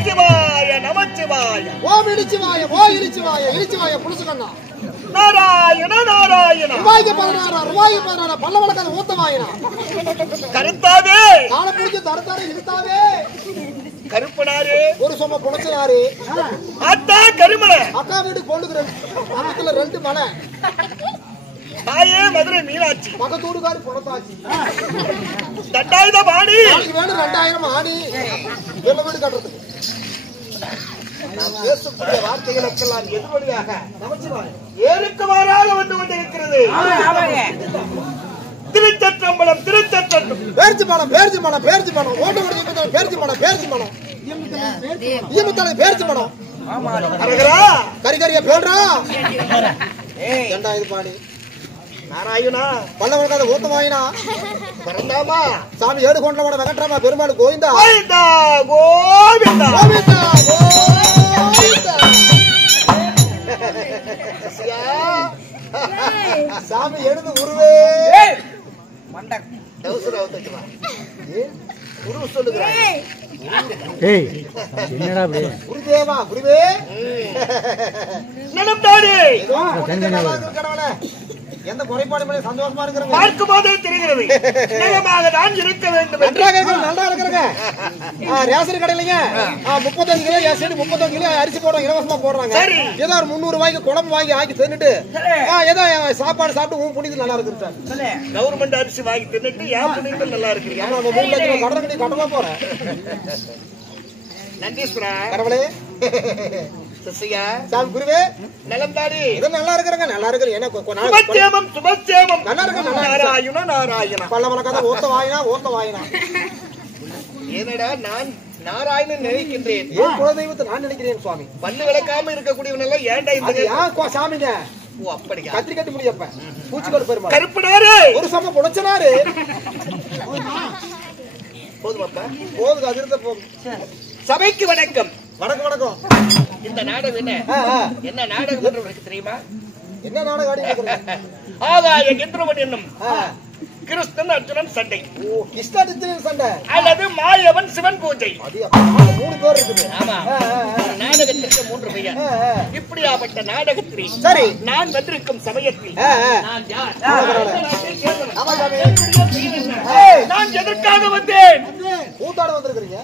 நமச்சிவாய நமச்சிவாய. ஓம் இலிச்சிவாய ஓ இலிச்சிவாய இலிச்சிவாய புடிச்சுக்கண்ணா. நாராயண நாராயண. ரூபாய்க்கு 16 பல்ல வளர்க்காத ஊத்தமாயினா. கருத்தாவே காலை பிடிச்சி தரத்தாரே இழுத்தாவே. கருப்பனாரே ஒரு சொம்ம புணச்சினாரு. அத்தா கருமல. அக்கா வீட்டுக்கு கொண்டுக்கிறேன். பக்கத்துல 2 மலை. தாயே மதுரை மீனாட்சி. பக்கத்தூடுகாரி புணத்தாச்சி. தண்டாயுத பாணி. நாளைக்கு வேணும் 2000 ஆணி. வெள்ள வீடு கட்டுறதுக்கு. நாம் பேசக்கூடிய வார்த்தைகளுக்கெல்லாம் எதிர்வழியாக நமச்சிவாய ஏருக்கு மாறாக வந்து கொண்டிருக்கிறது. திருச்சற்றம்பலம் திருச்சற்றம்பலம். பேர்ச்சி மனம் ஓட்டு ஓடி பேர்ச்சி மனம் ஈமுத்தலை பேர்ச்சி மனம். அரகரா கரிகரியா பேடுறா. ஏண்டா இது பாடி நாராயணா பல்ல வளர்க்காத ஊத்தமாயினா. பரந்தாமா சாமி ஏடு கொண்ட வட வெங்கட்ராமா பெருமாள் கோவிந்தா கோவிந்தா கோவிந்தா கோவிந்தா கோவிந்தா. சாமி எடுத்து உருவே மண்டக் தௌசரா வந்துச்சுமா. குரு சொல்லுகிறாய். ஏய் என்னடா அப்படி குருதேவா குருவே நடந்தாரு. கடவுளே எந்த குறைபாடு மேலே சந்தோஷமா இருக்கிறாங்க. பார்க்கும் போதே தெரிகிறது நிஜமாக தான் இருக்க வேண்டும். நல்லா இருக்கிறாங்க. ரேஷன் கடையிலங்க 35 கிலோ ஏசி 35 கிலோ அரிசி போடுறோம், இலவசமா போடுறாங்க. ஏதோ ஒரு 300 ரூபாய்க்கு குழம்பு வாங்கி ஆக்கி தின்னுட்டு ஏதோ சாப்பாடு சாப்பிட்டு உன் புனிது நல்லா இருக்கு சார். கவர்மெண்ட் அரிசி வாங்கி தின்னுட்டு ஏன் புனிது நல்லா இருக்கு. நம்ம 3 லட்சம் கடன் கட்டி கட்டமா போறேன். நந்தீஸ்வரா கடவுளே சிசியா சாமி குருவே நலந்தாரி. இது நல்லா இருக்கிறாங்க. நல்லா இருக்கிற என்ன சுபச்சேமம் சுபச்சேமம். நல்லா இருக்கு. நாராயண நாராயண. பல்ல வளர்க்காத ஓத்த வாயினா ஏனடா நான் நாராயணன் நினைக்கின்றேன். ஏன் குலதெய்வத்தை நான் நினைக்கிறேன் சுவாமி. பல்லு விளக்காம இருக்கக்கூடியவன் எல்லாம் ஏன்டா இந்த ஏன் சாமிங்க ஓ அப்படியா கத்திரி கட்டி முடியப்ப பூச்சிக்கொண்டு பெருமாள் கருப்பனாரு ஒரு சம புணச்சனாரு. போதுமாப்பா போதுங்க அது இருந்த போதும். சபைக்கு வணக்கம். வணக்கம். இந்த நாடகம் என்ன நாடகம் என்று உனக்கு தெரியுமா? என்ன நாடகம் ஆடி ஆகாய கெந்திரவன் என்னும் கிறிஸ்தன் அர்ஜுனன் சண்டை. கிருஷ்ணன் சண்டை அல்லது மாயவன் சிவன் பூஜை. 3 பேர் இருக்குது. ஆமா நாடகத்திற்கு 3 பெயர். இப்படியாப்பட்ட நாடகத்தில் சரி நான் வந்திருக்கும் சமயத்தில் நான் யார்? நான் எதற்காக வந்தேன்? கூத்தாட வந்திருக்கிறீங்க.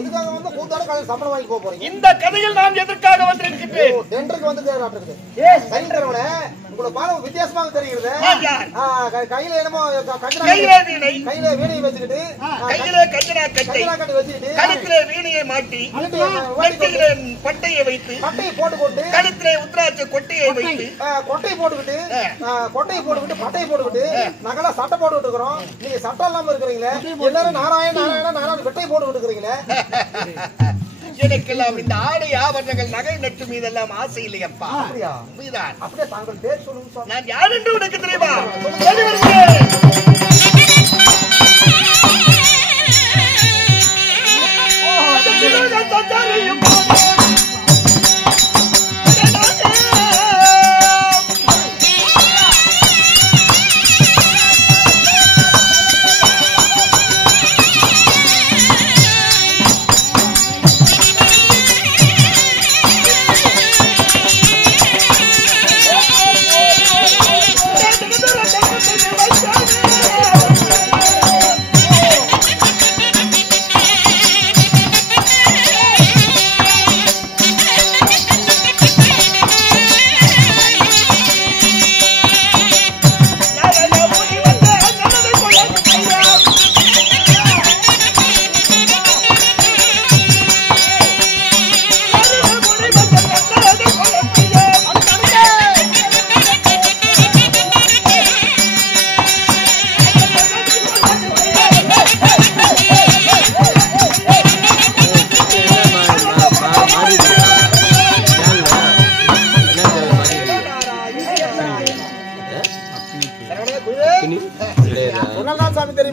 எதுக்காக வந்து கூத்தாட காலையில் சம்பளம் வாங்கி போறீங்க. இந்த கதையில் நான் எதற்காக வந்திருக்கிறேன்? டெண்டருக்கு வந்து உங்களை பால வித்தியாசமாக தெரிகிறது. கையில என்னமோ கையில வீணையை வச்சுக்கிட்டு கையிலே கஞ்சனா கட்டி வச்சுக்கிட்டு கழுத்திலே வீணையை மாட்டி நெற்றியிலே பட்டையை வைத்து பட்டையை போட்டு கழுத்திலே உத்ராட்ச கொட்டையை வைத்து கொட்டையை போட்டுக்கிட்டு பட்டையை போட்டுக்கிட்டு நகலா சட்டை போட்டுக்கிட்டு இருக்கிறோம். நீங்க சட்டம் இல்லாம இருக்கிறீங்களே. எல்லாரும் நாராயண வெட்டையை போட்டுக்கிட்டு இருக்கிறீங்களே. எனக்கெல்லாம் இந்த ஆடை ஆபரணங்கள் நகை நட்டு மீதெல்லாம் ஆசை இல்லையப்பா. அப்படியே தாங்கள் பேர் சொல்லுங்க. நான் யார் என்று உனக்கு தெரியுமா?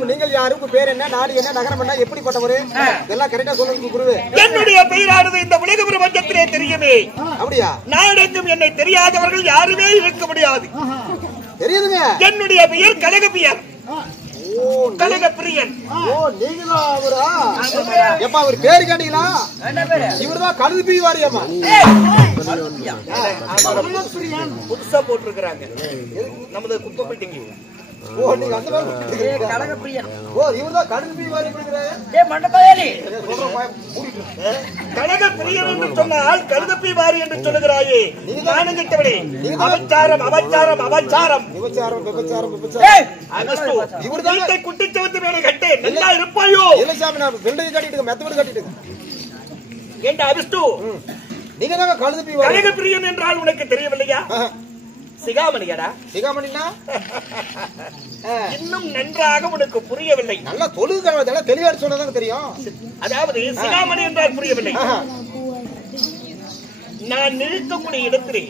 நீங்கள் யாரு? உங்க பேர் என்ன? நாடு என்ன? நகரம் என்ன? எப்படிப்பட்டவரு? இதெல்லாம் கரெக்டா சொல்லுங்க குருவே. என்னுடைய பெயரானது இந்த உலக பிரபஞ்சத்திலே தெரியுமே. அப்படியா? நாடெங்கும் என்னை தெரியாதவர்கள் யாருமே இருக்க முடியாது. தெரியுதுங்க. என்னுடைய பெயர் கனகபியர். ஓ கனக பிரியன். ஓ நீங்களா அவரா? எப்ப அவர் பேரு கேட்டீங்களா? இவர்தான் கழுது வாரியம்மா. புதுசா போட்டிருக்கிறாங்க நமது குப்பப்பட்டிக்கு. ஓ நீங்க அந்த மாதிரி கனக பிரியன். ஓ இவர்தான் கழுது வாரி பிடிக்கிறாரு. கனக பிரியன் என்று சொன்னால் கழுதப்பி வாரி என்று சொல்லுகிறாயே. நானும் கிட்டபடி அபச்சாரம் அபச்சாரம் அபச்சாரம் விபச்சாரம் விபச்சாரம் விபச்சாரம். இவர்தான் குட்டிச்சவத்து மேலே கட்டு நல்லா இருப்பாயோ? இல்ல சாமி நான் வெள்ளையை கட்டிட்டு மெத்த வீடு கட்டிட்டு ஏண்டா அபிஷ்டு, நீங்க தான் கழுது வாரி. கனக பிரியன் என்றால் உனக்கு தெரியவில்லையா? சிகாமணியடா. சிகாமணினா இன்னும் நன்றாக உனக்கு புரியவில்லை. நல்லா தொழுது தெளிவா சொன்னதான் தெரியும். அதாவது சிகாமணி என்றால் புரியவில்லை. நான் நிறுத்தக்கூடிய இடத்திலே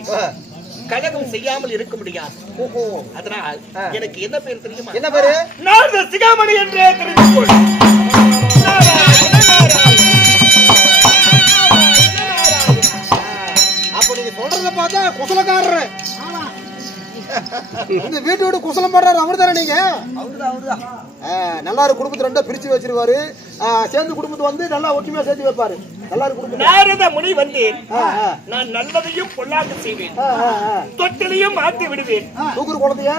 கலகம் செய்யாமல் இருக்க முடியாது. அதனால் எனக்கு என்ன பேர் தெரியுமா? என்ன பேரு? நான் சிகாமணி என்றே தெரிந்து கொள். அப்ப நீங்க சொல்றத பார்த்தா குசலக்காரரு இந்த வீட்டோட குசலம் பாடுறாரு அவர் தானே நீங்க? நல்லா குடும்பத்தை ரெண்டா பிரிச்சு வச்சிருவாரு. சேர்ந்து குடும்பத்தை வந்து நல்லா ஒற்றுமையா சேர்த்து வைப்பாரு. எல்லாரும் குடும்பம் நாரத முனி வந்தேன். நான் நல்லதையும் பொல்லாத செய்வேன். தொட்டிலையும் ஆட்டி விடுவேன். தூக்குற குழந்தைய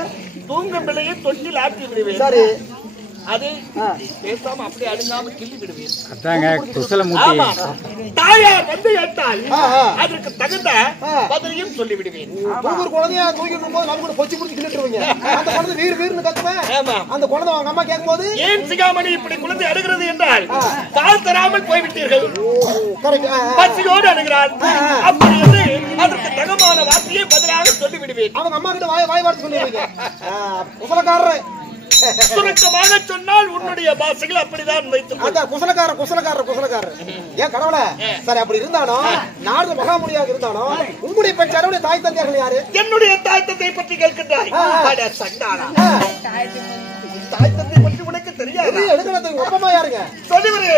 தூங்கும் பிள்ளையும் தொட்டில் ஆட்டி விடுவேன். சரி அது பேசாம அப்படியே அழுங்காம கிள்ளி விடுவேன். அதாங்க குசல மூட்டி. தாயார் வந்து ஏற்றால் அதற்கு தகுந்த பதிலையும் சொல்லி விடுவேன். தூக்குற குழந்தைய தூக்கிட்டு போது நம்ம கூட பொச்சி பிடிச்சி கிள்ளிட்டுருவீங்க. அந்த குழந்தை வீடு வீடுன்னு கத்துவேன். அந்த குழந்தை அவங்க அம்மா கேட்கும் போது ஏன் சிகாமணி இப்படி குழந்தை அழுகிறது என்றால் பால் தராமல் போய்விட்டீர்கள், பசியோடு அழுகிறாள் அப்படி என்று அதற்கு தகமான வார்த்தையை பதிலாக சொல்லி விடுவேன். அவங்க அம்மா கிட்ட வாய் வார்த்தை சொல்லிடுவீங்க. குசலக்காரர் சுருக்கமாக சொன்னால் உன்னுடைய பாசைகள் அப்படிதான் வைத்து குசலக்காரர் குசலக்காரர் குசலக்காரர். ஏன் கடவுளே சரி அப்படி இருந்தாலும் நாடு மகாமுடியாக இருந்தாலும் உங்களுடைய பெற்றாருடைய தாய் தந்தையர்கள் யாரு? என்னுடைய தாய் தந்தை பற்றி கேட்கின்றாய். தாய் தந்தை பற்றி உனக்கு தெரியாது? எடுக்கிறது ஒப்பமா யாருங்க? சொல்லுவரே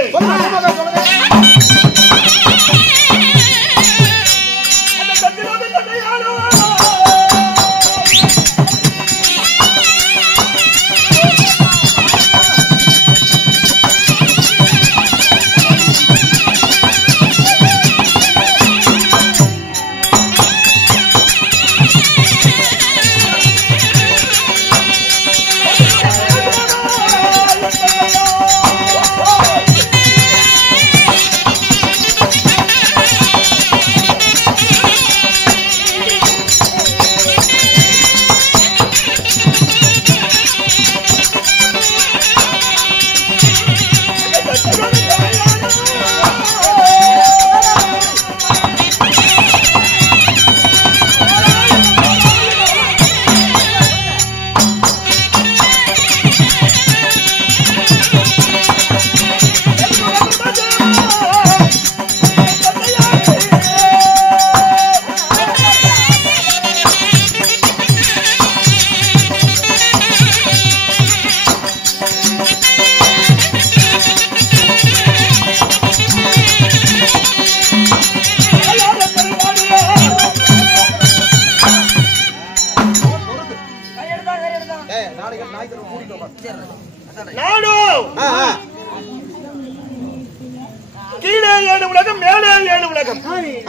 கீழே 7 உலகம் மேலே 7 உலகம்.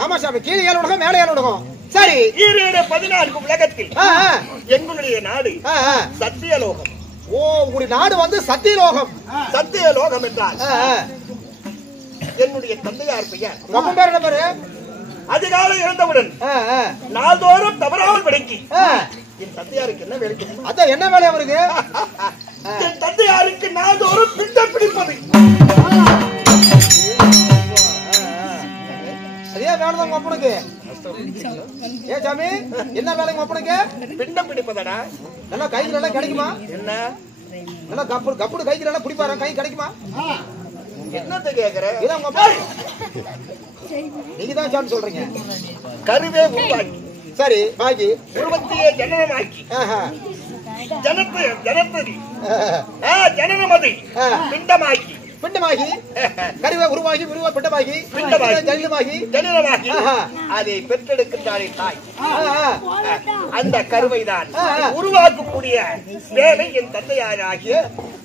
ஆமா சாமி, கீழே 7 உலகம் மேலே 7 உலகம். சரி, 14 உலகத்தில் எங்களுடைய நாடு சத்தியலோகம். ஓ, உங்களுடைய நாடு வந்து சத்தியலோகம். சத்தியலோகம் என்றால் என்னுடைய தந்தையார் பெயர். உங்க பேர் என்ன பேரு? அதிகாலை இறந்தவுடன் நாள்தோறும் தவறாமல் விளக்கி என் தந்தையாருக்கு என்ன வேலை? அதான் என்ன வேலை அவருக்கு? என் தந்தையாருக்கு நாள்தோறும் பிண்டம் பிடிப்பது. அதே வேலை உங்க அப்பனுக்கு. ஏ சாமி, என்ன வேலைங்க அப்பனுக்கு? பிண்டம் பிடிப்பதடா. நல்லா கைக்கு நல்லா கிடைக்குமா? என்ன நல்லா கப்புடு கைக்கு நல்லா பிடிப்பாரு, கை கிடைக்குமா? என்னத்தை கேக்குற? இதான் உங்க அப்பா. நீங்க தான் சாமி சொல்றீங்க. கருவே உருவாக்கி, சரி பாக்கி உருவத்தையே ஜனனமாக்கி, ஜனப்பதி ஜனனமதி பிண்டமாக்கி, பிண்டமாகி கருவே உருவாகி பிண்டமாகி ஜனனமாகி அதை பெற்றெடுக்கின்றாரே தாய். அந்த கருவைதான் உருவாக்கக்கூடிய வேலை என் தந்தையாராகிய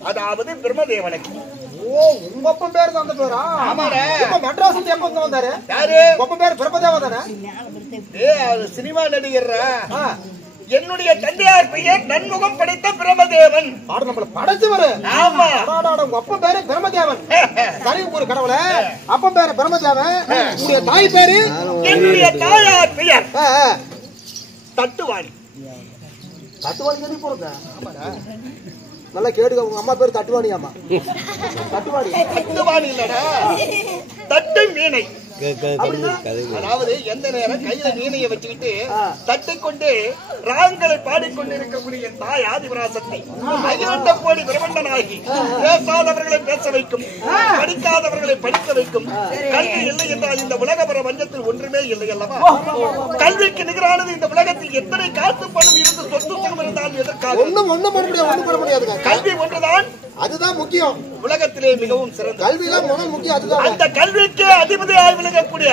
அதாவது பிரம்மதேவனுக்கு. ஓ, உங்க அப்பன் பேரு தான் அந்த பேரா? ஆமாடா. இப்ப மெட்ராஸ் எப்ப இங்க வந்தாரு? யாரு? உங்க அப்பன் பேரு பிரம்மதேவன் தானே? அது சினிமா நடிகர். என்னுடைய தந்தையார் பெயர் நன்முகம் படைத்த பிரம்மதேவன். பாடு நம்மள படைச்சவரு. ஆமா. உங்க அப்பன் பேரு பிரம்மதேவன். சரி, ஒரு கடவுளே, அப்பன் பேரு பிரம்மதேவன். உங்களுடைய தாய் பேரு? என்னுடைய தாயார் பெயர் தட்டுவாணி. தட்டுவாணி சொல்லி போடுங்க. நல்லா கேடுங்க, உங்க அம்மா பேரு தட்டுவாணி. ஆமா, தட்டுவாணி. தட்டுவாணி இல்லடா, தட்டு மீனை. அதாவது எந்த நேரம் கையில மீனையை வச்சுக்கிட்டு தட்டை கொண்டு ராங்களை பாடிக்கொண்டு இருக்கக்கூடிய தாய் ஆதிபராசக்தி அகிலாண்ட கோடி பிரபண்டனாகி பேசாதவர்களை பேச வைக்கும், படிக்காதவர்களை படிக்க வைக்கும். கல்வி இல்லை என்றால் இந்த உலக பிரபஞ்சத்தில் ஒன்றுமே இல்லை அல்லவா? கல்விக்கு நிகரானது இந்த உலகத்தில் எத்தனை காத்து பணம் இருந்து சொத்து சுகம் இருந்தாலும் எதற்காக? ஒண்ணும் பண்ண முடியாது. கல்வி ஒன்றுதான், அதுதான் முக்கியம். உலகத்திலே மிகவும் சிறந்த கல்விதான் முதல் முக்கியம். அதுதான் அந்த கல்விக்கு அதிபதியாக விளங்கக்கூடிய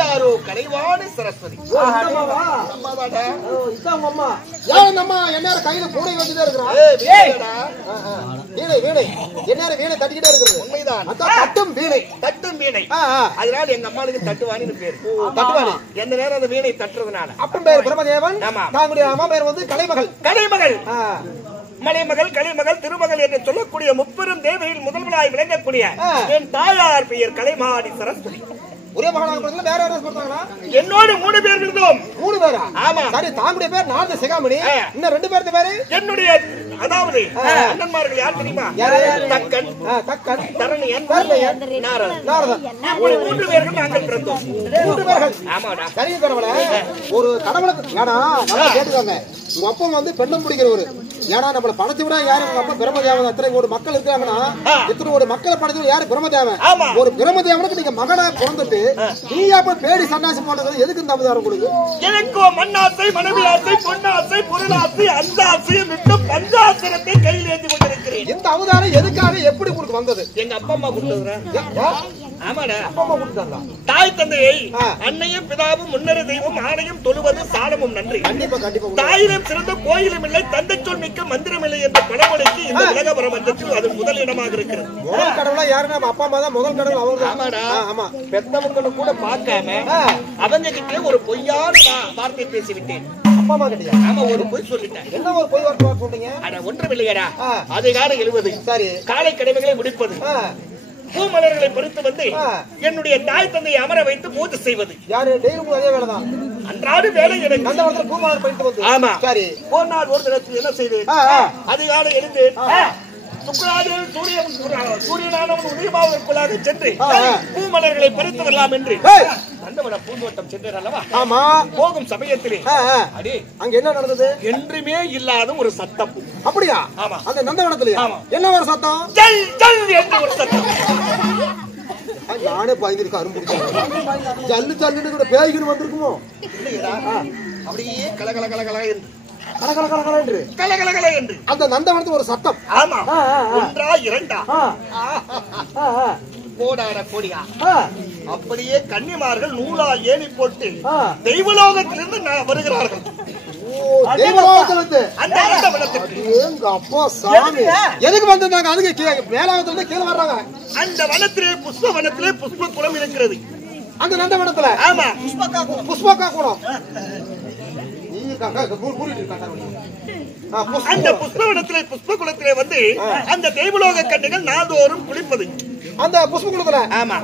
யாரோ கலைவாணி சரஸ்வதி. கையில பூனை வச்சுட்டே இருக்கிறான். வீணை தட்டிக்கிட்டே இருக்கிறது. உண்மைதான். தட்டும் வீணை. தட்டும் வீணை. அதனால எங்க அம்மாளுக்கு தட்டுவாணின்னு பேரு. தட்டுவாணி. எந்த நேரம் அந்த வீணை தட்டுறதுனால. அப்பன் பேர் பிரம்மதேவன். ஆமா. நாங்களுடைய அம்மா பேர் வந்து கலைமகள். கலைமகள், மலைமகள், கலைமகள், திருமகள் என்று சொல்லக்கூடிய முப்பெரும் தேவையில் முதல்வனாய் விளங்கக்கூடிய என் தாயார் பெயர் கலைமாடி சரஸ்வதி. ஒரே மகனாக வேற யாரும் கொடுத்தாங்களா? என்னோடு 3 பேர் இருந்தோம். 3 பேரா? ஆமா. சரி, தாங்களுடைய பேர் நாரத சிகாமணி. இன்னும் 2 பேருக்கு பேரு? என்னுடைய அதாவது அண்ணன்மார்கள் யார் தெரியுமா? தக்கன், தரணியன், நாரதன். 3 பேர்கள் நாங்கள் பிறந்தோம். 3 பேர்கள். ஆமாடா. சரி கடவுளே, ஒரு கடவுளுக்கு ஏன்னா நல்லா கேட்டுக்காங்க. உங்க அப்பா வந்து பெண்ணம் பிடிக்கிறவரு. ஏன்னா நம்மள படைச்சு விட யாரு? உங்க அப்பா பிரம்மதேவன். எத்தனை கோடி மக்கள் இருக்காங்கன்னா இத்தனை கோடி மக்களை படைச்சது யாரு? பிரம்மதேவன். ஒரு பிரம்மதேவனுக்கு நீங்க மகனா பிறந்துட்டு நீயா போய் பேடி சன்னாசி போடுறது எதுக்கு? இந்த அவதாரம் கொடுக்கு. எனக்கோ மண்ணாசை, மனைவி ஆசை, பொன்னாசை, பொருளாசை, அந்த ஆசையை விட்டு பஞ்சாசனத்தை கையில் ஏந்தி கொண்டிருக்கிறேன். இந்த அவதாரம் எதுக்காக எப்படி கொடுக்க வந்தது? எங்க அப்பா அம்மா கொடுத்தது. ஆமாடா. அப்பா அம்மா கொடுத்தாங்களா? தாய் தந்தையை அன்னையும் பிதாவும் முன்னரு தெய்வம் ஆணையும் தொழுவது சாலமும் நன்றி. கண்டிப்பா கண்டிப்பா. தாயிலும் சிறந்த கோயிலும் இல்லை, தந்தை சொல் மிக்க மந்திரம் இல்லை என்ற பழமொழிக்கு இந்த உலக பிரபஞ்சத்தில் அது முதல் இடமாக இருக்கிறது. முதல் கடவுளா யாருன்னா நம்ம அப்பா அம்மா தான் முதல் கடவுள். அவங்க ஆமாடா. ஆமா. பெத்தவங்களும் கூட பார்க்காம அவங்க கிட்டே ஒரு பொய்யான வார்த்தை பேசிவிட்டேன். அப்பா அம்மா கிட்டயா? ஆமா, ஒரு பொய் சொல்லிட்டேன். என்ன ஒரு பொய் வார்த்தை சொல்றீங்க? அட ஒன்றும் இல்லையடா. அதிகாலை எழுவது, சரி, காலை கடமைகளை முடிப்பது, பூமலர்களை பறித்து வந்து என்னுடைய தாய் தந்தையை அமர வைத்து பூஜை செய்வது. யாரு? டெய்லி அதே வேலைதான். அன்றாடு வேலை எனக்கு. அந்த இடத்துல பூமலர் பறித்து வந்து. ஆமா. சரி. ஒரு நாள் ஒரு தினத்தில் என்ன செய்தேன்? அதிகாலை எழுந்து சுக்கராதேவி சூரியனானவன் உதயமாவதற்குள்ளாக சென்று பூமலர்களை பறித்து வரலாம் என்று நந்தவனம் பூந்தோட்டம் சென்றேன் அல்லவா? ஆமா. போகும் சமயத்திலே அடே அங்க என்ன நடந்தது? என்றுமே இல்லாத ஒரு சத்தம். அப்படியா? ஆமா. அந்த நந்தவனத்திலே என்ன ஒரு சத்தம்? ஜல் ஜல் என்று ஒரு சத்தம். நானே பயந்துருக்கு. அரும்பு ஜல்லு ஜல்லுன்னு கூட பேய்கின்னு வந்திருக்குமோ? அப்படியே கலகல கலகல என்று கலகல என்று அந்த நந்தவனத்துக்கு ஒரு சத்தம். ஆமா. ஒன்றா இரண்டா கோடான கோடியா அப்படியே கன்னிமார்கள் நூலா ஏணி போட்டு தெய்வலோகத்திலிருந்து வருகிறார்கள். எதுக்கு வந்திருந்தாங்க? அதுக்கு மேலாவத்துல கீழே வர்றாங்க. அந்த வனத்திலே புஷ்ப வனத்திலே புஷ்ப குளம் இருக்கிறது. அந்த நந்தவனத்துல. ஆமா. புஷ்பக்கா குளம். அந்த புஷ்பவனத்திலே புஷ்ப குளத்திலே வந்து அந்த தெய்வலோக கன்னிகள் நாள்தோறும் குளிப்பது. அந்த புஷ்பகுலத்துல. ஆமா.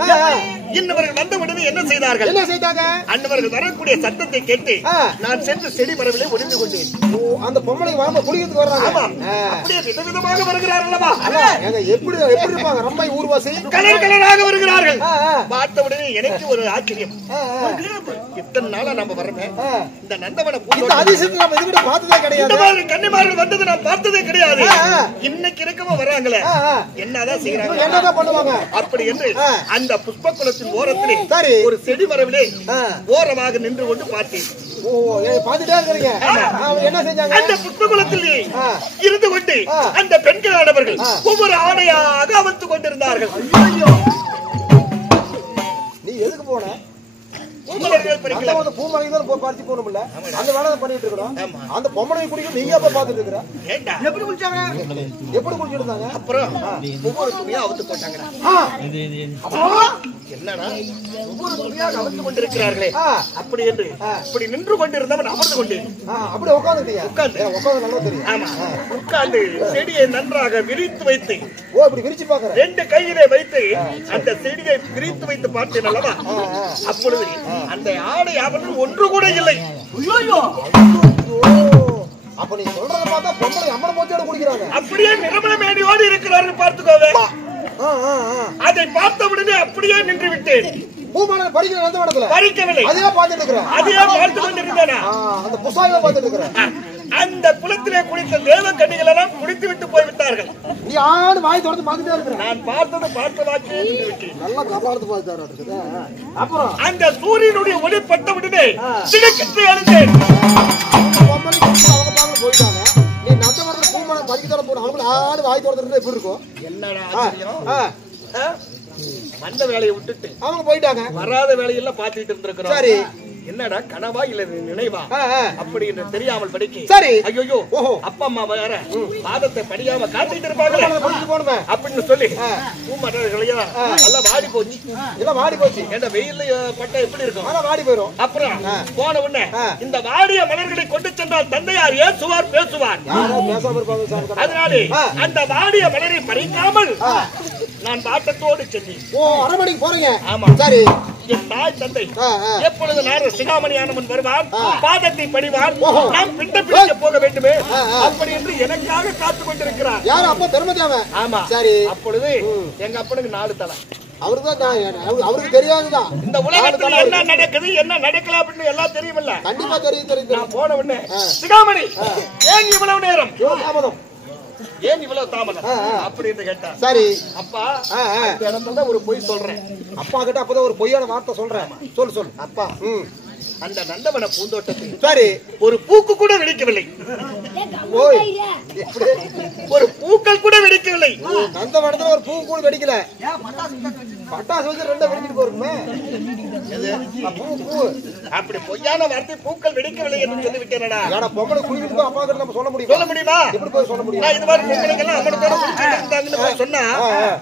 இன்னவர்கள் வந்த உடனே என்ன செய்தார்கள்? என்ன செய்தாங்க? அன்னவர்கள் வரக்கூடிய சத்தத்தை கேட்டு நான் சென்று செடி மரபிலே ஒளிந்து கொண்டேன். அந்த பொம்மனை வாம குளிக்கிறதுக்கு வர்றாங்க. அப்படியே விதவிதமாக வருகிறார்கள் அல்லவா? எப்படி இருப்பாங்க? ரொம்ப ஊர்வாசி கலர் கலராக வருகிறார்கள். பார்த்த உடனே எனக்கு ஒரு ஆச்சரியம். இத்தனை நாளா நம்ம வர்றோமே இந்த நந்தவன அதிசயத்தை நம்ம இதுகிட்ட பார்த்ததே கிடையாது. இந்த மாதிரி கன்னிமார்கள் வந்தது நான் பார்த்ததே கிடையாது. இன்னைக்கு இருக்கவோ வர்றாங்களே என்னதான் செய்யறாங்க? என்னதான் பண்ணுவாங்க? அப்படி என்று அந்த புஷ்ப குளத்தின் ஓரத்திலே ஒரு செடி மரபிலே ஓரமாக நின்று கொண்டு பார்த்தேன். என்ன செஞ்சாங்க? அந்த புஷ்ப குளத்திலே இருந்து கொண்டு அந்த பெண்களானவர்கள் ஒவ்வொரு ஆடையாக அமர்த்து கொண்டிருந்தார்கள். நீ எதுக்கு போன? பூ பூமலைக்கு தான் பறிச்சு போகணும்ல அந்த வேலை பண்ணிட்டு இருக்கிறோம். அந்த பொம்பளை குடிக்க நீங்க போய் பாத்துட்டு இருக்கிற எப்படி குடிச்சாங்க எப்படி குடிச்சிட்டு இருந்தாங்க அப்புறம் ஒவ்வொரு துணியா அவுத்து போட்டாங்க. என்னன்னா ஒவ்வொரு துணியா அவுத்து கொண்டிருக்கிறார்களே அப்படி என்று இப்படி நின்று கொண்டிருந்தவன் அமர்ந்து கொண்டேன். அப்படி உட்காந்துட்டியா? உட்காந்து நல்லா தெரியும். ஆமா உட்கார்ந்து செடியை நன்றாக விரித்து வைத்து இப்படி விரிச்சு பாக்குறேன். 2 கையிலே வைத்து அந்த செடியை விரித்து வைத்து பார்த்தேன் அல்லவா? அப்பொழுது அந்த ஆடை ஆபரணம் ஒன்று கூட இல்லை. அப்ப நீ சொல்றத பார்த்தா பொம்பளை அம்மன் மூச்சோட குடிக்கிறாங்க. அப்படியே நிரமல மேடியோடு இருக்கிறார்கள் பார்த்துக்கோவே. அதை பார்த்த உடனே அப்படியே நின்று விட்டேன். பூமாலை படிக்கிற அந்த இடத்துல படிக்கவில்லை. அதையே பார்த்துட்டு இருக்கிறேன். அதையே பார்த்து கொண்டிருந்தேனா அந்த புசாயில பார்த்துட்டு இருக்கிறேன். அந்த குளத்திலே குளித்த தேவ கன்னிகள் எல்லாம் குளித்து விட்டு போய்விட்டார்கள். நீ ஆடு வாய் தொடர்ந்து பார்த்துட்டே இருக்கிற. நான் பார்த்ததாக்கே நல்லா காப்பாடுத்து பார்த்தாரு. அப்புறம் அந்த சூரியனுடைய ஒளி பட்ட உடனே சிலுக்கிட்டு எழுந்தேன். அவங்க பாங்க போயிட்டாங்க. நீ நட்ட வரது பூமாலை படிக்க தர போன அவங்க ஆடு வாய் தொடர்ந்து எப்படி இருக்கும்? என்னடா ஆச்சரியம். வந்த வேலையை விட்டுட்டு அவங்க போயிட்டாங்க. வராத வேலையெல்லாம் பார்த்துட்டு இருந்திருக்கிறோம். சரி என்னடா கனவா இல்ல நினைவா அப்படி என்று தெரியாமல் படிக்க. சரி ஐயோ அப்பா அம்மா வேற பாதத்தை படியாம காத்திட்டு இருப்பாங்க அப்படின்னு சொல்லி பூமட்டர்களையா எல்லாம் வாடி போச்சு. எல்லாம் வாடி போச்சு. ஏன்னா வெயில்ல பட்ட எப்படி இருக்கும்? வாடி போயிடும். அப்புறம் போன உடனே இந்த வாடிய மலர்களை கொண்டு சென்றால் தந்தையார் ஏசுவார் பேசுவார். அதனாலே அந்த வாடிய மலரை பறிக்காமல் நான் பாட்டத்தோடு சென்றேன். அரமணிக்கு போறீங்க? ஆமா. சரி. என் தாய் தந்தை எப்பொழுது நேரம் சிகாமணியானவன் வருவான் பாதத்தை படிவான் நாம் பிண்ட பிடிக்க போக வேண்டுமே அப்படி என்று எனக்காக காத்து கொண்டிருக்கிறார். யாரு அப்பா பெருமதியாவன்? ஆமா. சரி. அப்பொழுது எங்க அப்பனுக்கு 4 தலை. அவருக்கு தெரியாதுதான் இந்த உலகத்துல என்ன நடக்குது என்ன நடக்கல அப்படின்னு எல்லாம் தெரியுமில்ல. கண்டிப்பா தெரியும். நான் போன உடனே சிகாமணி ஏன் இவ்வளவு நேரம் தாமதம் ஏன் இவ்வளவு தாமதம் அப்படின்னு கேட்டா. சரி அப்பா இடத்துல ஒரு பொய் சொல்றேன். அப்பா கிட்ட அப்பதான் ஒரு பொய்யான வார்த்தை சொல்றேன். சொல்லு அப்பா அந்த நந்தவன பூந்தோட்டத்தில் சரி ஒரு பூக்கு கூட வெடிக்கவில்லை. ஒரு பூக்கள் கூட வெடிக்கவில்லை. நந்தவனத்துல ஒரு பூ கூட வெடிக்கல. பட்டாசு வச்சு 2 வெடிச்சிட்டு போயிருக்குமே. அப்படி பொய்யான வார்த்தை பூக்கள் வெடிக்கவில்லை என்று சொல்லிவிட்டேனடா. பொங்கலை குளிக்கிட்டு அப்பா கிட்ட நம்ம சொல்ல முடியுமா? எப்படி போய் சொல்ல முடியும்? இது மாதிரி பொங்கலுக்கு எல்லாம் அம்மனத்தோட இருந்தாங்கன்னு சொன்னா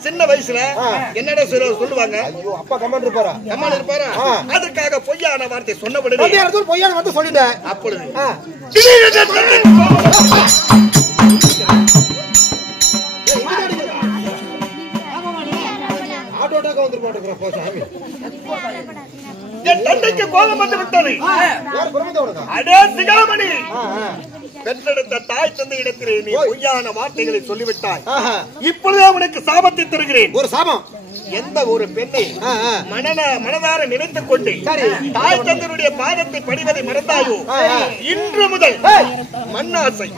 சின்ன வயசுல என்னடா சொல்லுவாங்க? ஐயோ அப்பா கமாண்ட் இருப்பாரா? அதற்காக பொய்யான வார்த்தை சொன்ன உடனே பொய்யான வார்த்தை சொல்லிட்டேன். அப்பொழுது ஆட்டோட்டாக்க வந்து போட்டுக்கிறோம் சாமி. என் தந்தைக்கு கோபம் வந்து விட்டது. அடே சிகாமணி பெற்றெடுத்த தாய் தந்தை இடத்திலே நீ பொய்யான வார்த்தைகளை சொல்லிவிட்டாய். இப்பொழுதே உனக்கு சாபத்தை தருகிறேன். ஒரு சாபம். எந்த ஒரு பெண்ணை மனதார நினைத்துக் கொண்டு தாய் தந்தையுடைய பாதத்தை படிவதை மறந்தாயோ இன்று முதல் மண்ணாசை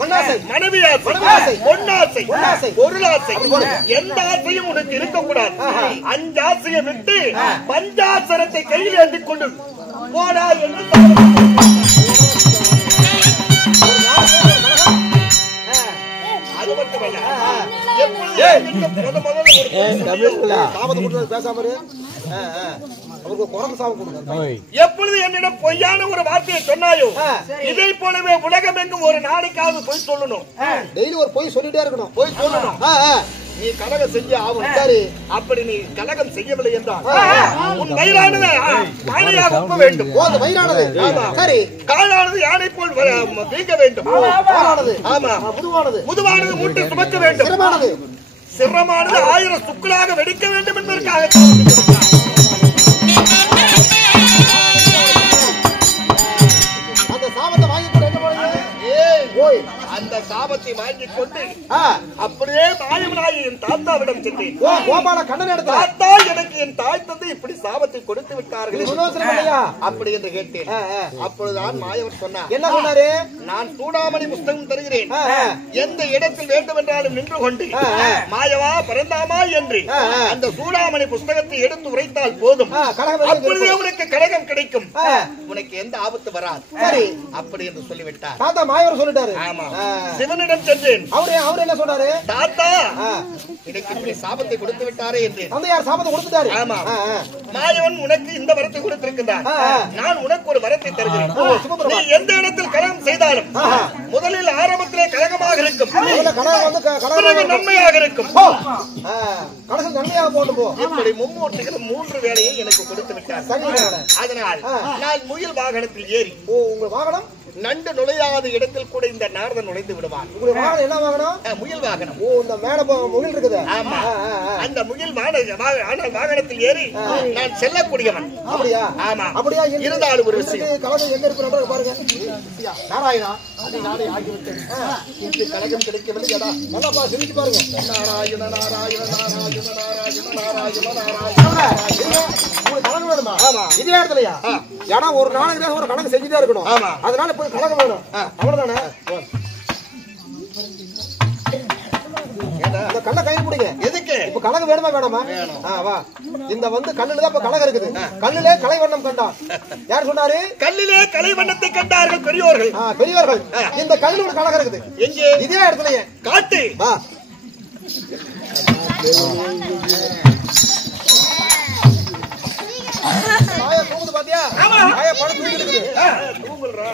மனைவி ஆசை பொன்னாசை பொருளாசை எந்த ஆசையும் உனக்கு இருக்கக்கூடாது. 5 ஆசையை விட்டு பஞ்சாசரத்தை கையில் ஏந்திக் கொண்டு போடா என்று அது மட்டுமல்ல எப்பொழுது என்னிடம் பொய்யான ஒரு வார்த்தையை சொன்னாயோ இதை போலவே உலகம் எங்கும் ஒரு நாளைக்காவது பொய் சொல்லணும். டெய்லி ஒரு பொய் சொல்லிட்டே இருக்கணும். பொய் சொல்லணும். நீ கலகம் செஞ்சு ஆகும். சரி அப்படி நீ கலகம் செய்யவில்லை என்றால் உன் வயிறானது பானையாக உப்ப வேண்டும். வயிறானது சரி காலானது யானை போல் வீங்க வேண்டும். ஆமா முதுவானது மூட்டை சுமக்க வேண்டும். சிரமானது 1000 சுக்களாக வெடிக்க வேண்டும் என்பதற்காக அந்த சாபத்தை வாங்கி அந்த சாபத்தை வாங்கிக் கொண்டு அப்படியே மாயவனாகி என் தாத்தாவிடம் சென்றேன். தாத்தா எனக்கு என் தாய் தந்தை இப்படி சாபத்தை கொடுத்து விட்டார்கள் அப்படி என்று கேட்டேன். அப்பொழுதுதான் மாயவன் சொன்னார். என்ன சொன்னாரு? நான் சூடாமணி புஸ்தகம் தருகிறேன். எந்த இடத்தில் வேண்டும் என்றாலும் நின்று கொண்டு மாயவா பிறந்தாமா என்று அந்த சூடாமணி புஸ்தகத்தை எடுத்து உரைத்தால் போதும். அப்பொழுதே உனக்கு கடகம் கிடைக்கும். உனக்கு எந்த ஆபத்து வராது. அப்படி என்று சொல்லிவிட்டார். தாத்தா மாயவர் சொல்லிட்டாரு. ஆமா சிவனிடம் சென்றேன். அவர் என்ன சொன்னாரு? தாத்தா எனக்கு இப்படி சாபத்தை கொடுத்து விட்டாரே என்று. அந்த யார் சாபத்தை கொடுத்துட்டாரு? ஆமா. மாயவன் உனக்கு இந்த வரத்தை கொடுத்திருக்கிறான். நான் உனக்கு ஒரு வரத்தை தருகிறேன். நீ எந்த இடத்தில் கலகம் செய்தாலும் முதலில் ஆரம்பத்திலே கலகமாக இருக்கும், நன்மையாக இருக்கும். இப்படி மும்மூர்த்திகள் 3 வேளையை எனக்கு கொடுத்து விட்டார். அதனால் நான் முயல் வாகனத்தில் ஏறி உங்க வாகனம் நண்டு நுழையாத இடத்தில் கூட இந்த நாரதன் நுழைந்து விடுவான். உங்களுக்கு வாகனம் என்ன வாகனம்? முயல் வாகனம். ஓ, இந்த மேல முயல் இருக்குது. ஆமா, அந்த முயல் வாகனத்தில் ஏறி நான் செல்லக்கூடியவன். அப்படியா? ஆமா. அப்படியா? இருந்தாலும் ஒரு விஷயம், கலகம் எங்க இருக்கு பாருங்க. நாராயணா, அதை நானே ஆகிவிட்டேன். இந்த கலகம் கிடைக்கவில்லை. நல்லா சிரிச்சு பாருங்க. நாராயண நாராயண நாராயண நாராயண நாராயண நாராயண. உங்களுக்கு கலகம் வேணுமா? ஆமா. இதே இடத்துலயா? ஏன்னா ஒரு நாளைக்கு ஒரு கணக்கு செஞ்சுட்டே இருக்கணும். ஆமா. அதனால போய் கலகம் வேணும். அவ்வளவுதானே? இந்த கண்ணை கையில் பிடிங்க. எதுக்கு? இப்ப கலகம் வேணுமா வேணாமா? வா. இந்த கல்லுல தான் இப்ப கலகம் இருக்குது. கல்லுல கலை வண்ணம் கண்டான். யார் சொன்னாரு? கல்லிலே கலை வண்ணத்தை கண்டார்கள் பெரியோர்கள். பெரியவர்கள். இந்த கல்லுல ஒரு கலகம் இருக்குது. எங்கே? இதே இடத்துலயே. காட்டு. வா. மாயா தூங்குது பாத்தியா? மாயா படம் தூங்கிட்டு இருக்குது.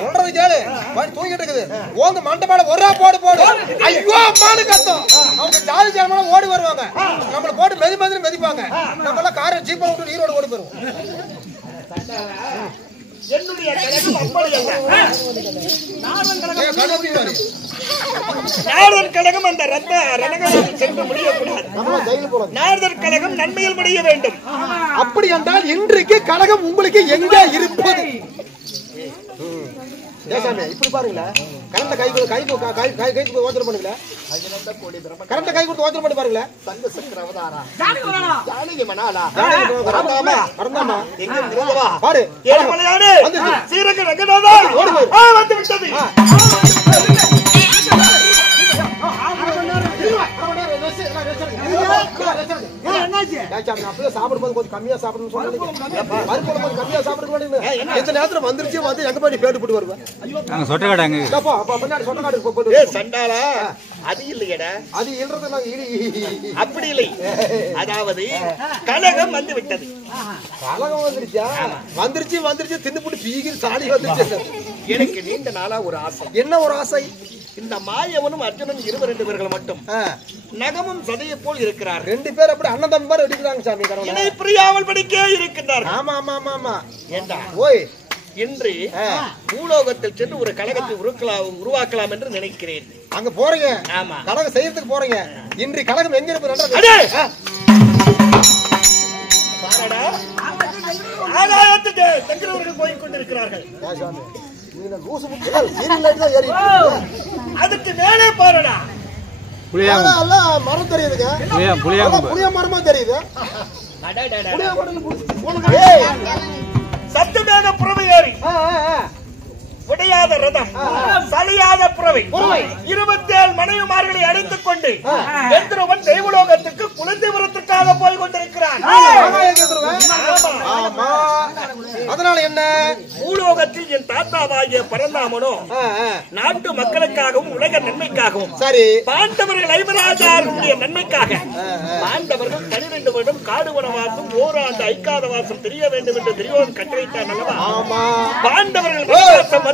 சொல்றது கேளு. படம் தூங்கிட்டு இருக்குது. ஓங்க மண்டபால ஒரே போடு போடு. ஐயோ அம்மானு கத்தும். அவங்க ஜாதி ஜாமலாம் ஓடி வருவாங்க. நம்மள போட்டு மெதிப்பாங்க. நம்ம எல்லாம் காரை ஜீப்பா விட்டு ஈரோடு ஓடி போறோம். என்னுடைய கலகம் அப்படி அல்ல. நாரதன் கலகம் அந்த ரணகத்தில் சென்று முடியக்கூடாது. நாரதன் கலகம் நன்மையில் முடிய வேண்டும். அப்படி என்றால் இன்றைக்கு கலகம் உங்களுக்கு எங்க இருப்பது? இப்படி பாருங்களேன். கரண்ட கை கொடுத்து ஓச்சரம் பண்ணுங்கள. கரண்ட கை கொடுத்து ஓச்சரம் பண்ணி பாருங்களேன். சங்க சக்கர அவதாரா ஜானகி மணாலா மறந்தாமா எங்க இருந்தவா பாரு. ஏழுமலையானே சீரக ரங்கநாதா வந்து விட்டது. சாப்பிடும்போது கொஞ்சம் கம்மியா சாப்பிடணும் சொன்னீங்க. கம்மியா சாப்பிடுங்க. இந்த நேரத்துல வந்துருச்சு வந்து எங்க போய் பேட்டு போட்டு வருவேன். சண்டாலா அது இல்லையடா. அது இல்லறது அப்படி இல்லை. அதாவது கலகம் வந்து விட்டது. கலகம் வந்துருச்சா? வந்துருச்சு தின்னுபுட்டு பீகில் சாடி வந்துருச்சு. எனக்கு நீண்ட நாளா ஒரு ஆசை. என்ன ஒரு ஆசை? இந்த மாயவனும் அர்ஜுனன் 2 பேர்கள் மட்டும் நகமும் சதையை போல் இருக்கிறார். 2 பேர் அப்படி அண்ணன் தம்பி மாதிரி அடிக்கிறாங்க சாமி. இணை பிரியாமல் படிக்கே இருக்கின்றார். ஆமா ஆமா ஆமா ஆமா. ஏண்டா ஓய் இன்று பூலோகத்தில் சென்று ஒரு கலகத்தை உருவாக்கலாம் என்று நினைக்கிறேன். அங்க போறீங்க. ஆமா, கலகம் செய்யறதுக்கு போறீங்க. இன்று கலகம் எங்க இருக்கு? ஆகாயத்துக்கு தங்குறவர்கள் போய் கொண்டிருக்கிறார்கள். அதுக்கு மேலே பாருடா. மரம் தெரியுதுங்க. புளிய மரமா தெரியுது. சத்தமாக புறவை ஏறி உடையாத ரதம் சலியாத புறவை 27 மனைவிமார்களை அடைத்துக் கொண்டு கந்தர்வன் தெய்வலோகத்துக்கு குலதெய்வத்திற்காக போய் கொண்டிருக்கிறான். அதனால என்ன? பூலோகத்தில் என் தாத்தாவாகிய பரந்தாமனோ நாட்டு மக்களுக்காகவும் உலக நன்மைக்காகவும் சரி பாண்டவர்கள் 50,000 நன்மைக்காக பாண்டவர்கள் 12 வருடம் காடு வனவாசம் ஓராண்டு ஐக்காத வாசம் தெரிய வேண்டும் என்று துரியோதனன் கட்டளையிட்டான் அல்லவா? பாண்டவர்கள் வனவாசம் வந்து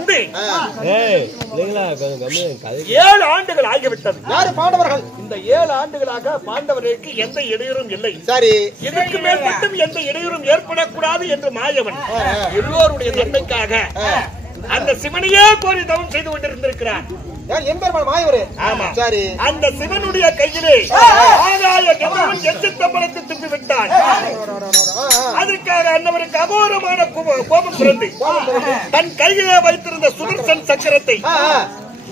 7 ஆண்டுகள் ஆகிவிட்டது. யாரு பாண்டவர்கள்? இந்த 7 ஆண்டுகளாக பாண்டவர்களுக்கு எந்த இடையூறும் இல்லை. சரி, இதற்கு மேல் மட்டும் எந்த இடையூறும் ஏற்படக்கூடாது என்று மாயவன் எல்லோருடைய நன்மைக்காக அந்த சிவனையே கோரி தவம் செய்து கொண்டிருந்திருக்கிறார். அந்த சிவனுடைய கையிலே ஆகாய கந்தர்வன் எச்சத்தம்பலத்தை துப்பி விட்டான். அதற்காக அன்னவருக்கு அகோரமான கோபம் பிறந்து தன் கையிலே வைத்திருந்த சுதர்சன் சக்கரத்தை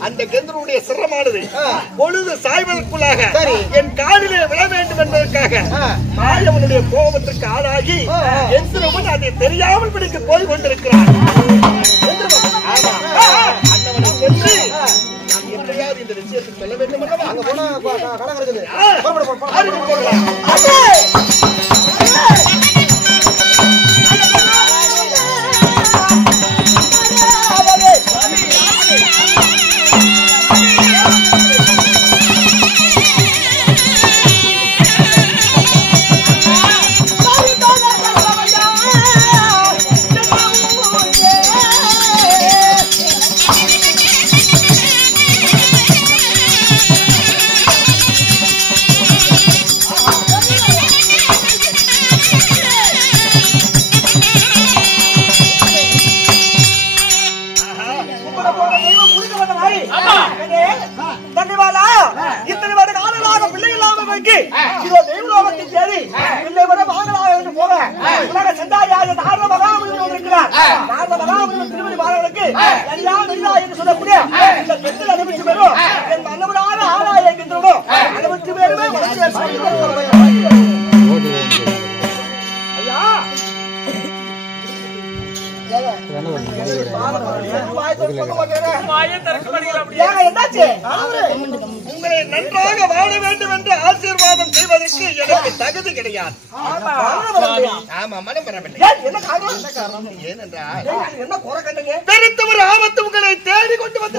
அந்த கந்தருடைய சிரமானது பொழுது சாய்வதற்குள்ளாக என் காலிலே விழ வேண்டும் என்பதற்காக மாயவனுடைய கோபத்திற்கு ஆளாகி எந்திரவன் அதை தெரியாமல் பிடிக்க போய் கொண்டிருக்கிறான். அன்னவனை சென்று நாம் எப்படியாவது இந்த விஷயத்துக்கு செல்ல வேண்டும் அல்லவா? அங்க போனா கடன் இருக்குது. உங்களை நன்றாக வாழ வேண்டும் என்று ஆசீர்வாதம் செய்வதற்கு எனக்கு தகுதி கிடையாது. ஆமா, மனம் வரவில்லை. ஏனென்றால் என்ன குறை கண்டீங்க? பெருத்த ஒரு ஆபத்து உங்களை தேடி கொண்டு வந்து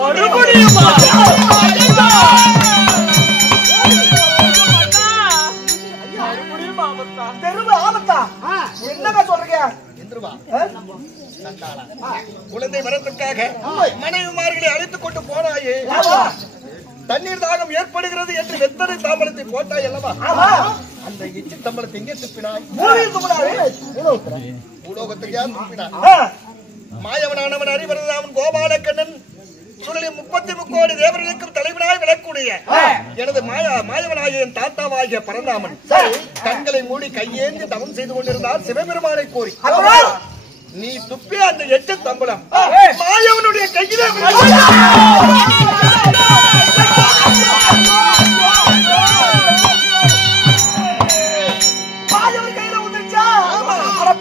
என்னங்க சொல்றீங்க? குழந்தை வரத்துக்காக மனைவிமார்களை அழைத்துக் கொண்டு போனாயே, தண்ணீர் தாகம் ஏற்படுகிறது என்று வெத்தனை தாம்பலத்தை போட்டாய் அல்லவா? அந்த எச்சி தம்பளத்தை எங்கே துப்பினாய்? பூலோகத்தையா துப்பினாய்? மாயவனானவன் அறிவரதாமன் கோபாலக்கண்ணன் சுழலி 33 கோடி தேவர்களுக்கும் தலைவனாய் விளக்கூடிய எனது மாயவனாகிய என் தாத்தாவாகிய பரந்தாமன் கண்களை மூடி கையேந்தி தவம் செய்து கொண்டிருந்தார் சிவபெருமானை கோரி. நீ துப்பிய அந்த எட்டு தம்பளம் மாயவனுடைய கையிலே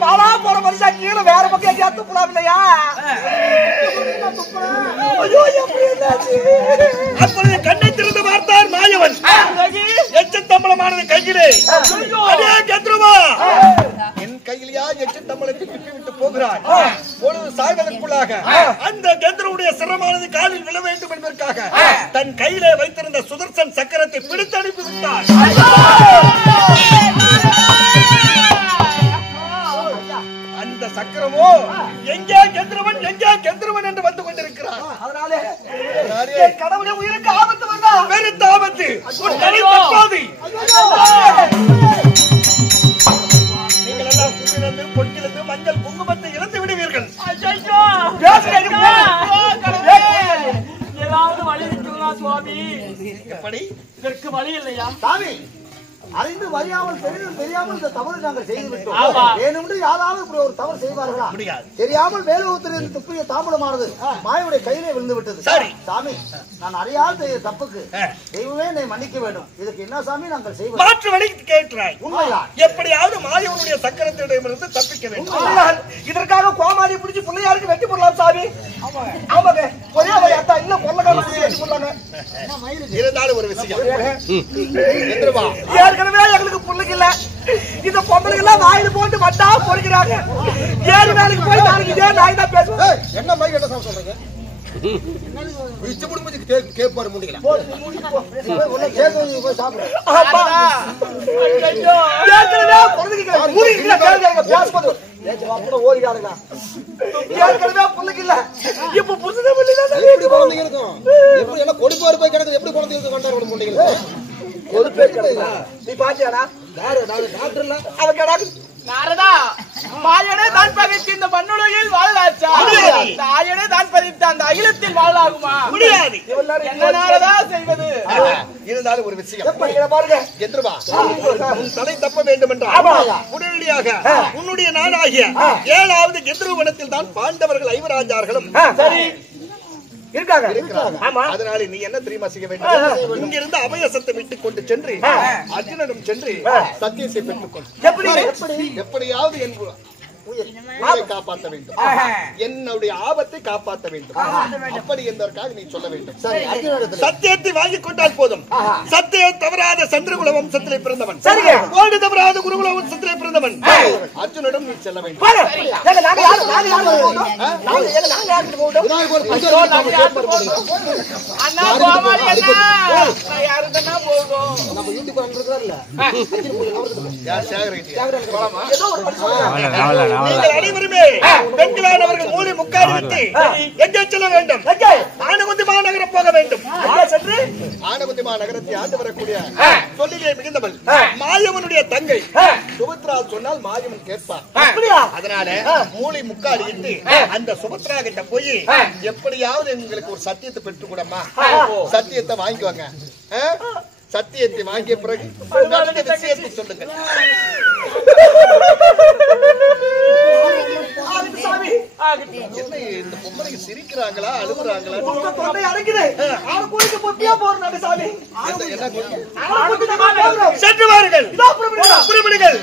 பாலா போற மனுஷா கீழே வேற பக்கம் எங்கேயா துப்பலாம் இல்லையா? அப்பொழுது கண்ணை திறந்து பார்த்தார் மாயவன். எச்சு தம்பளமானது கையிலே. என் கையிலையா எச்சு தம்பளத்தை துப்பி விட்டு போகிறார். பொழுது சாய்வதற்குள்ளாக அந்த கெத்ருடைய சிரமானது காலில் விழ வேண்டும் என்பதற்காக தன் கையிலே வைத்திருந்த சுதர்சன் சக்கரத்தை பிடித்து அனுப்பி விட்டார். அந்த சக்கரமோ எங்கே கெத்ருவன் எங்கே கெத்ருவன் என்று வந்து கொண்டிருக்கிறார். அதனாலே கடவுளே உயிருக்கு ஆபத்து வந்தா பெருத்த ஆபத்து. நீங்கள் எல்லாம் புண்ணிலிருந்து பொட்டிலிருந்து மஞ்சள் குங்குமத்தை இழந்து விடுவீர்கள். ஏதாவது வழி இருக்குங்களா சுவாமி? எப்படி? இதற்கு வழி இல்லையா சாமி? அறிந்து அறியாமல் தெரியாமல் இந்த தவறு நாங்கள் செய்து விட்டோம். வேணும்னு யாராவது இப்படி ஒரு தவறு செய்வார்களா? தெரியாமல் மேலோகத்திலிருந்து துப்பிய தாம்பூலமானது மாயவுடைய கையிலே விழுந்து விட்டது. சாமி, நான் அறியாத தப்புக்கு தெய்வமே என்னை மன்னிக்க வேண்டும். இதுக்கு என்ன சாமி நாங்கள் செய்வோம்? மாற்று வழி கேட்கிறாய். உண்மைதான். எப்படியாவது மாயவனுடைய சக்கரத்திடமிருந்து தப்பிக்க வேண்டும். இதற்காக கோமாளி பிடிச்சி பிள்ளையாருக்கு வெட்டி போடலாம் சாமி. ஆமாங்க, ஒரே ஒரு அத்தா இன்னும் கொள்ளக்காரன் வெட்டி போடலாங்க. இருந்தாலும் ஒரு விஷயம், ஏற்கனவே எங்களுக்கு புள்ளைக்கு இல்ல, இந்த பொம்பளைக்கு எல்லாம் வாயில போட்டு வட்டா பொறுக்கிறாங்க. 7 நாளைக்கு போய் நாளைக்கு இதே நாய் தான் பேசுவோம். என்ன மாதிரி என்ன சொல்றீங்க? கேப்பாரு முடியல ஓடிடாதுங்க. ஏற்கனவே புள்ளைக்கு இல்ல, இப்ப புரிசுதான் இருக்கும். எப்படி எல்லாம் கொடுப்பாரு போய் கிடக்குது. எப்படி குழந்தைங்களுக்கு கண்டாரு முண்டைகளுக்கு ஒரு பேர் கிடையாது. நீ பாத்தியாடா? டாக்டர்ல அவ கேடாது. நாரதா, மாயனே தான் பகைத்து இந்த மண்ணுலகில் வாழாச்சா? தாயனே தான் பதித்த அந்த அகிலத்தில் வாழாகுமா? முடியாது. என்ன நாரதா செய்வது? இருந்தாலும் ஒரு விஷயம் பாருங்க. என்றுவா உன் தலை தப்ப வேண்டும் என்றால் உடனடியாக உன்னுடைய நாடாகிய 7வது கெத்ருவனத்தில் தான் பாண்டவர்கள் ஐவராஜார்களும் சரி இருக்காங்க. ஆமா, அதனால நீ என்ன தெரியுமா செய்ய வேண்டும்? இங்கிருந்து அபயசத்தை விட்டுக் கொண்டு சென்று அர்ஜுனனும் சென்று சத்தியத்தை பெற்றுக் கொண்டு எப்படியாவது என் உயிரை காப்பாற்ற வேண்டும், என்னுடைய ஆபத்தை காப்பாற்ற வேண்டும். அப்படி என்பதற்காக நீ சொல்ல வேண்டும். சத்தியத்தை வாங்கிக் கொண்டால் போதும். சத்தியம் தவறாத சந்திரகுல வம்சத்திலே பிறந்தவன், ஓடு தவறாத குருகுல வம்சத்திலே பிறந்தவன் அர்ஜுனிடம் நீ செல்ல வேண்டும். நீங்கள் அனைவருமே பெண்களானவர்கள் மூலி முக்காடி விட்டு எங்கே செல்ல வேண்டும்? ஆனகுந்தி மாநகரம் போக வேண்டும். ஆனகுந்தி மாநகரத்தை ஆண்டு வரக்கூடிய சொல்லிலே மிகுந்தவள் மாயவனுடைய தங்கை சுபத்ரா சொன்னால் மாயவன் கேட்பார். அதனால மூலி முக்காடி விட்டு அந்த சுபத்ரா கிட்ட போய் எப்படியாவது எங்களுக்கு ஒரு சத்தியத்தை பெற்றுக் கூடமா, சத்தியத்தை வாங்கிக்குவாங்க. சத்தியத்தை வாங்கிய பிறகு விஷயத்தை சொல்லுங்கள். இந்த பொம்பளைக்கு சிரிக்கிறாங்களா அழுகுறாங்களா? சென்று வாருங்கள். புறப்படுங்கள்.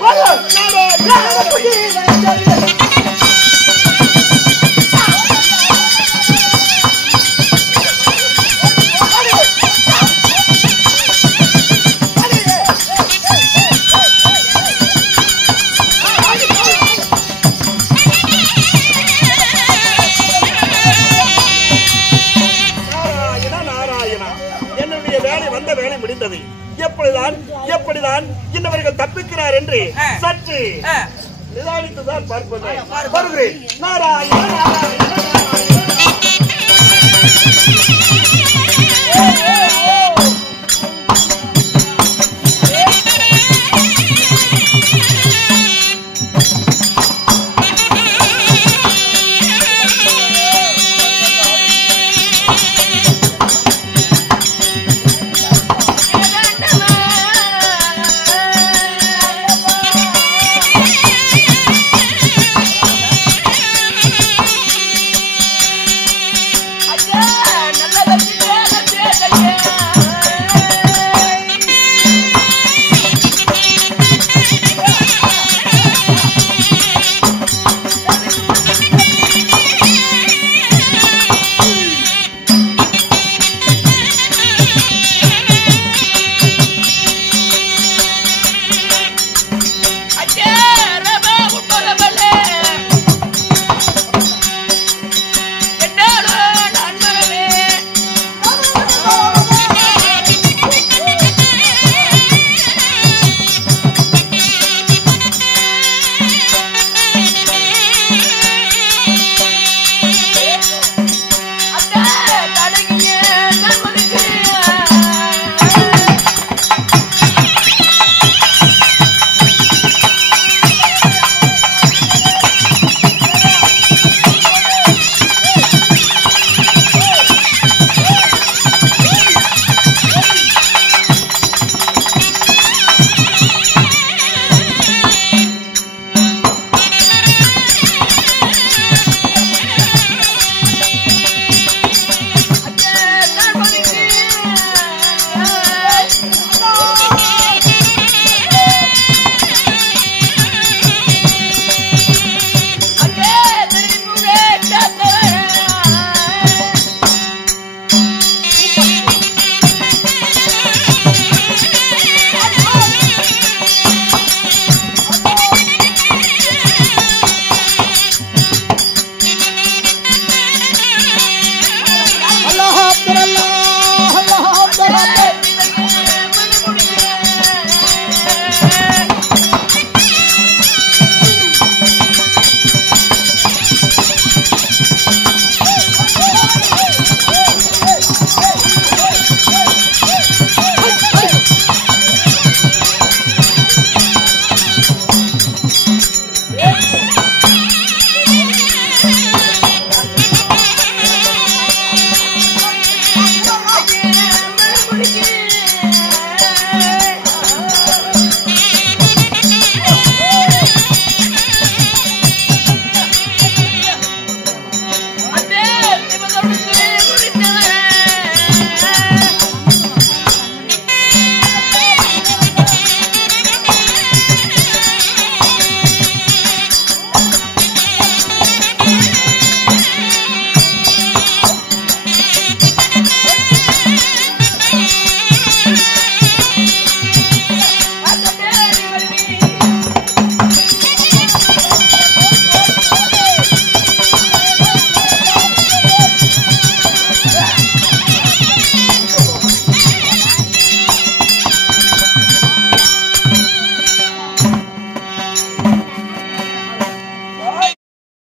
யார் என்று சற்று நிதானித்துதான் பார்ப்பேன். வருகிறேன். நாராயண நாராயண நாராயண